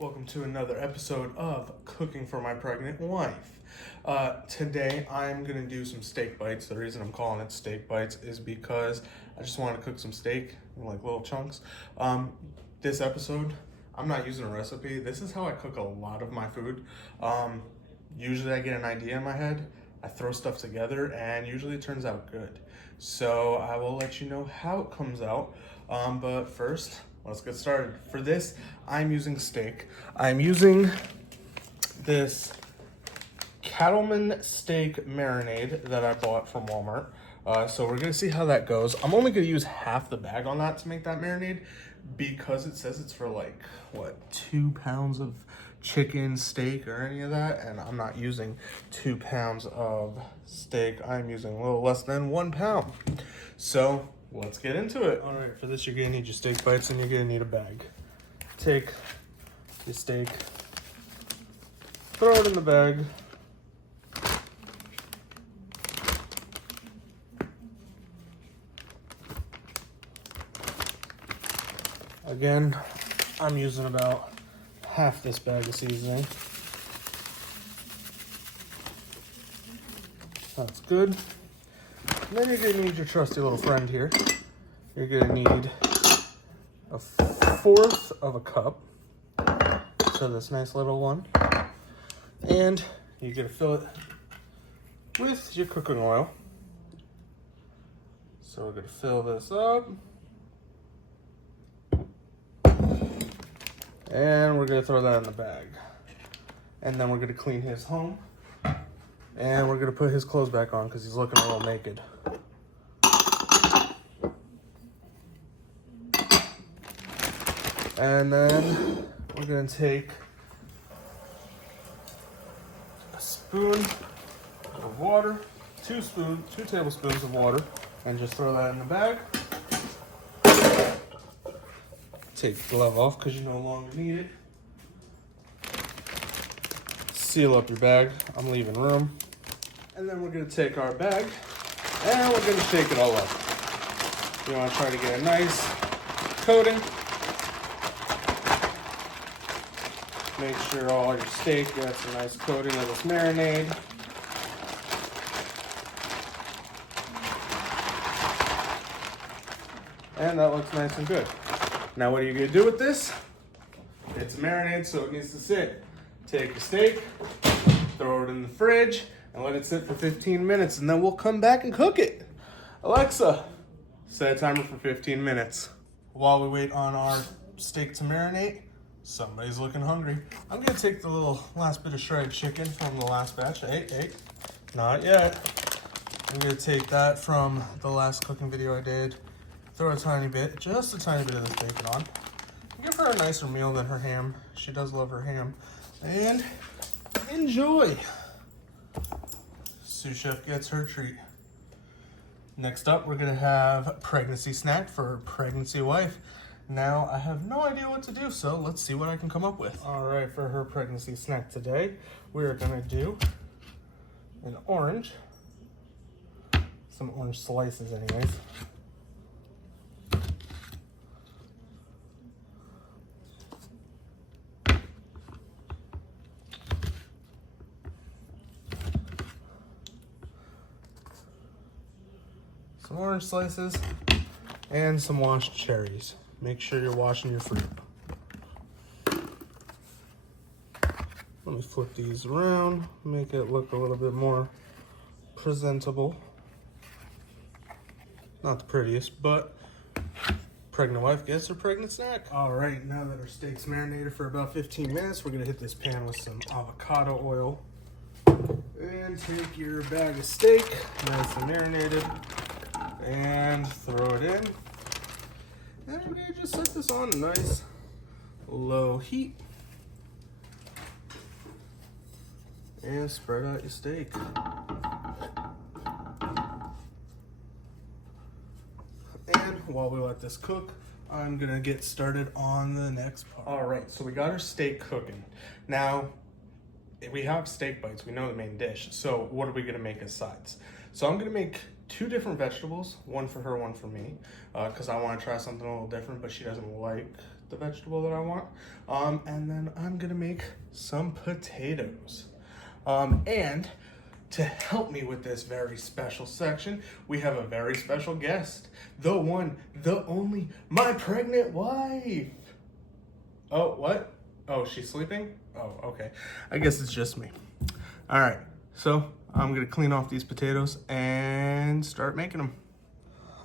Welcome to another episode of Cooking for My Pregnant Wife. Today I'm going to do some steak bites. The reason I'm calling it steak bites is because I just want to cook some steak in like little chunks. This episode, I'm not using a recipe. This is how I cook a lot of my food. Usually I get an idea in my head, I throw stuff together, and usually it turns out good. So I will let you know how it comes out. But first, let's get started. For this, I'm using steak. I'm using this Cattleman steak marinade that I bought from Walmart. So we're gonna see how that goes. I'm only gonna use half the bag on that to make that marinade because it says it's for like, 2 pounds of chicken, steak, or any of that. And I'm not using 2 pounds of steak. I'm using a little less than 1 pound. So let's get into it. All right, for this, you're gonna need your steak bites and you're gonna need a bag. Take your steak, throw it in the bag. Again, I'm using about half this bag of seasoning. That's good. And then you're gonna need your trusty little friend here. You're gonna need 1/4 of a cup. So this nice little one. And you're gonna fill it with your cooking oil. So we're gonna fill this up. And we're gonna throw that in the bag. And then we're gonna clean his home. And we're gonna put his clothes back on because he's looking a little naked. And then we're gonna take a spoon of water, 2 tablespoons of water, and just throw that in the bag. Take the glove off because you no longer need it. Seal up your bag. I'm leaving room. And then we're gonna take our bag and we're gonna shake it all up. You wanna try to get a nice coating. Make sure all your steak gets a nice coating of this marinade. And that looks nice and good. Now what are you gonna do with this? It's a marinade, so it needs to sit. Take your steak, throw it in the fridge, and let it sit for 15 minutes, and then we'll come back and cook it. Alexa, set a timer for 15 minutes. While we wait on our steak to marinate, somebody's looking hungry. I'm gonna take the little last bit of shredded chicken from the last batch. Hey, not yet. I'm gonna take that from the last cooking video I did. Throw a tiny bit, just a tiny bit of this bacon on. Give her a nicer meal than her ham. She does love her ham. And enjoy. Sous Chef gets her treat. Next up, we're gonna have pregnancy snack for pregnancy wife. Now, I have no idea what to do, so let's see what I can come up with. All right, for her pregnancy snack today, we're gonna do an orange. Some orange slices anyways. Some orange slices and some washed cherries. Make sure you're washing your fruit. Let me flip these around, make it look a little bit more presentable. Not the prettiest, but pregnant wife gets her pregnant snack. All right, now that our steak's marinated for about 15 minutes, we're gonna hit this pan with some avocado oil. And take your bag of steak, nice and marinated, and throw it in. And we're gonna just set this on a nice low heat. And spread out your steak. And while we let this cook, I'm gonna get started on the next part. All right, so we got our steak cooking. Now, we have steak bites, we know the main dish. So what are we gonna make as sides? So I'm gonna make 2 different vegetables, one for her, one for me, because I want to try something a little different, but she doesn't like the vegetable that I want. And then I'm gonna make some potatoes. And to help me with this very special section, we have a very special guest, the one, the only, my pregnant wife. Oh, what? Oh, she's sleeping? Oh, okay. I guess it's just me. All right, so I'm gonna clean off these potatoes and start making them.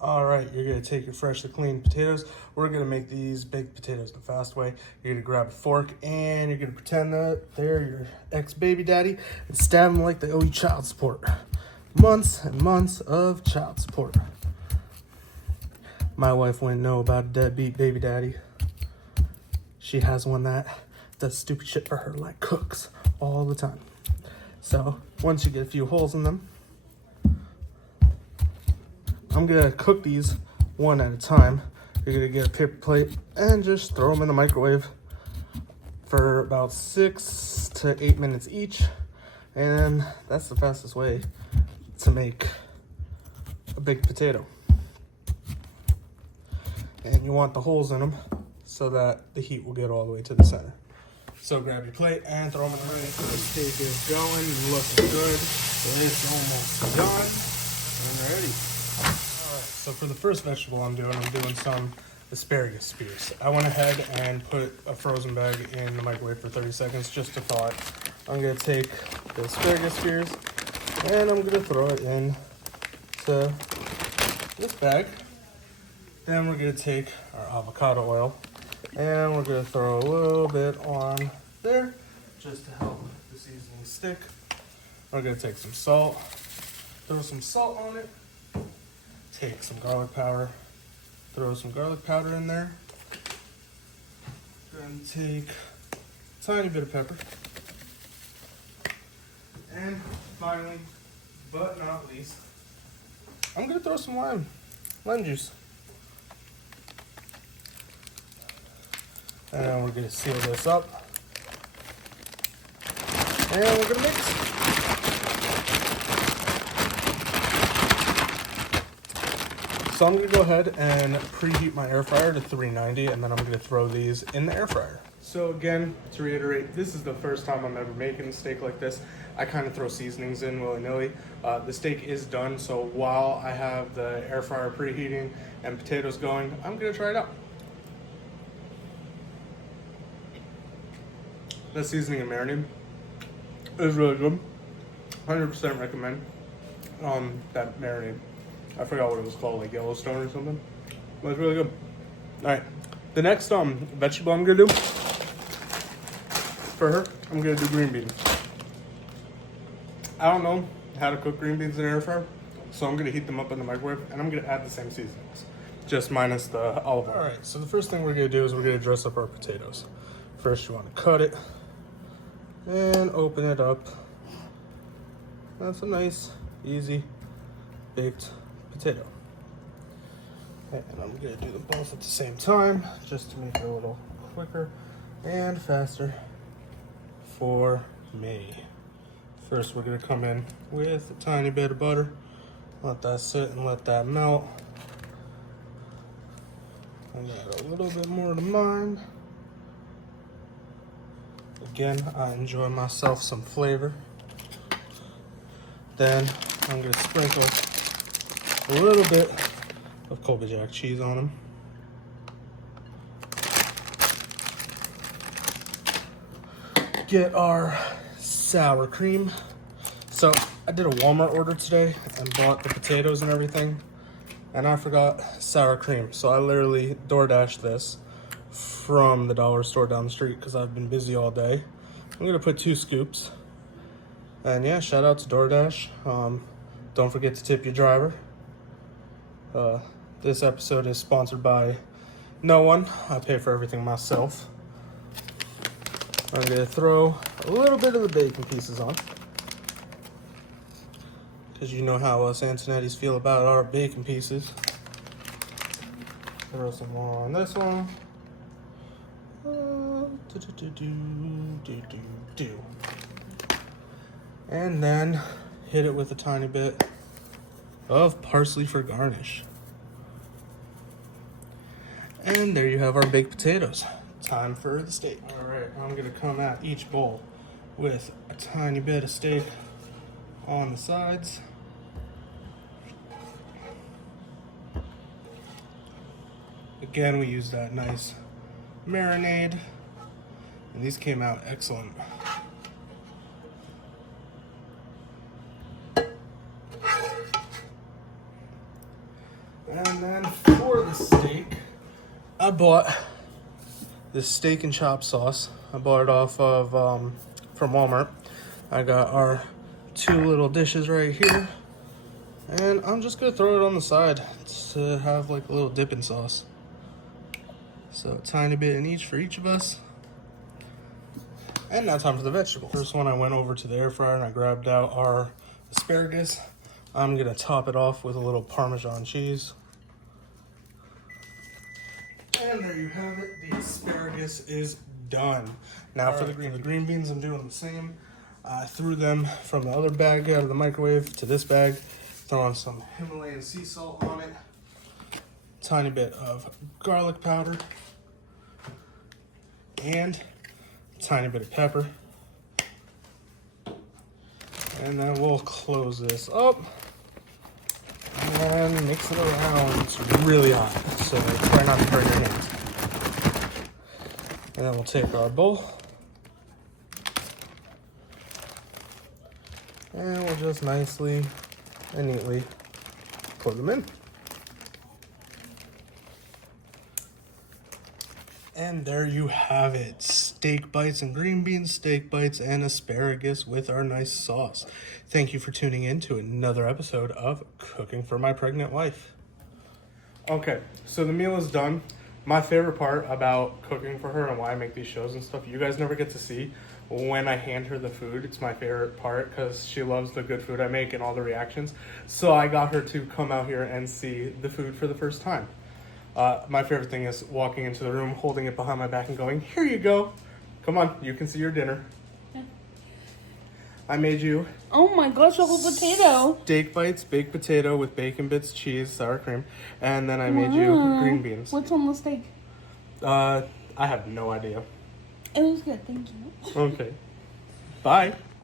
All right, you're gonna take your freshly cleaned potatoes. We're gonna make these baked potatoes the fast way. You're gonna grab a fork and you're gonna pretend that they're your ex-baby daddy and stab them like they owe you child support. Months and months of child support. My wife wouldn't know about a deadbeat baby daddy. She has one that does stupid shit for her, like cooks all the time. So once you get a few holes in them, I'm gonna cook these one at a time. You're gonna get a paper plate and just throw them in the microwave for about 6 to 8 minutes each. And that's the fastest way to make a baked potato. And you want the holes in them so that the heat will get all the way to the center. So grab your plate and throw them in the microwave. The steak is going and looking good. So it's almost done and ready. Alright, so for the first vegetable I'm doing some asparagus spears. I went ahead and put a frozen bag in the microwave for 30 seconds just to thaw it. I'm going to take the asparagus spears and I'm going to throw it in to this bag. Then we're going to take our avocado oil and we're going to throw a little bit on there just to help the seasoning stick. We're going to take some salt, throw some salt on it, take some garlic powder, throw some garlic powder in there, then take a tiny bit of pepper, and finally, but not least, I'm going to throw some lime juice. And we're going to seal this up. And we're going to mix. So I'm going to go ahead and preheat my air fryer to 390, and then I'm going to throw these in the air fryer. So again, to reiterate, this is the first time I'm ever making a steak like this. I kind of throw seasonings in willy-nilly. The steak is done, so while I have the air fryer preheating and potatoes going, I'm going to try it out. The seasoning and marinade is really good. 100% recommend that marinade. I forgot what it was called, like Yellowstone or something. But it's really good. All right, the next vegetable I'm gonna do for her, I'm gonna do green beans. I don't know how to cook green beans in an air fryer, so I'm gonna heat them up in the microwave and I'm gonna add the same seasonings, just minus the olive oil. All right, so the first thing we're gonna do is we're gonna dress up our potatoes. First, you want to cut it and open it up. That's a nice, easy baked potato. And I'm gonna do them both at the same time just to make it a little quicker and faster for me. First, we're gonna come in with a tiny bit of butter. Let that sit and let that melt. I got a little bit more to mine. Again, I enjoy myself some flavor. Then I'm gonna sprinkle a little bit of Colby Jack cheese on them. Get our sour cream. So I did a Walmart order today and bought the potatoes and everything, and I forgot sour cream. So I literally DoorDashed this from the dollar store down the street because I've been busy all day. I'm gonna put 2 scoops. And yeah, shout out to DoorDash. Don't forget to tip your driver. This episode is sponsored by no one. I pay for everything myself. I'm gonna throw a little bit of the bacon pieces on, because you know how us Antonettis feel about our bacon pieces. Throw some more on this one. And then hit it with a tiny bit of parsley for garnish. And there you have our baked potatoes. Time for the steak. All right, I'm gonna come at each bowl with a tiny bit of steak on the sides. Again, we use that nice marinade, and these came out excellent. And then for the steak, I bought this steak and chop sauce. I bought it off of from Walmart. I got our 2 little dishes right here, and I'm just gonna throw it on the side to have like a little dipping sauce. So a tiny bit in each for each of us. And now time for the vegetables. First one, I went over to the air fryer and I grabbed out our asparagus. I'm gonna top it off with a little Parmesan cheese. And there you have it. The asparagus is done. Now for the green beans, I'm doing the same. I threw them from the other bag out of the microwave to this bag. Throwing some Himalayan sea salt on it. Tiny bit of garlic powder. And a tiny bit of pepper. And then we'll close this up. And mix it around. It's really hot, so try not to burn your hands. And then we'll take our bowl. And we'll just nicely and neatly pour them in. And there you have it. Steak bites and green beans, steak bites and asparagus with our nice sauce. Thank you for tuning in to another episode of Cooking for My Pregnant Wife. Okay, so the meal is done. My favorite part about cooking for her and why I make these shows and stuff, you guys never get to see when I hand her the food. It's my favorite part because she loves the good food I make and all the reactions. So I got her to come out here and see the food for the first time. My favorite thing is walking into the room, holding it behind my back and going, "Here you go. Come on, you can see your dinner." I made you... Oh my gosh, a whole potato. Steak bites, baked potato with bacon bits, cheese, sour cream. And then I made you green beans. What's on the steak? I have no idea. It was good, thank you. Okay. Bye.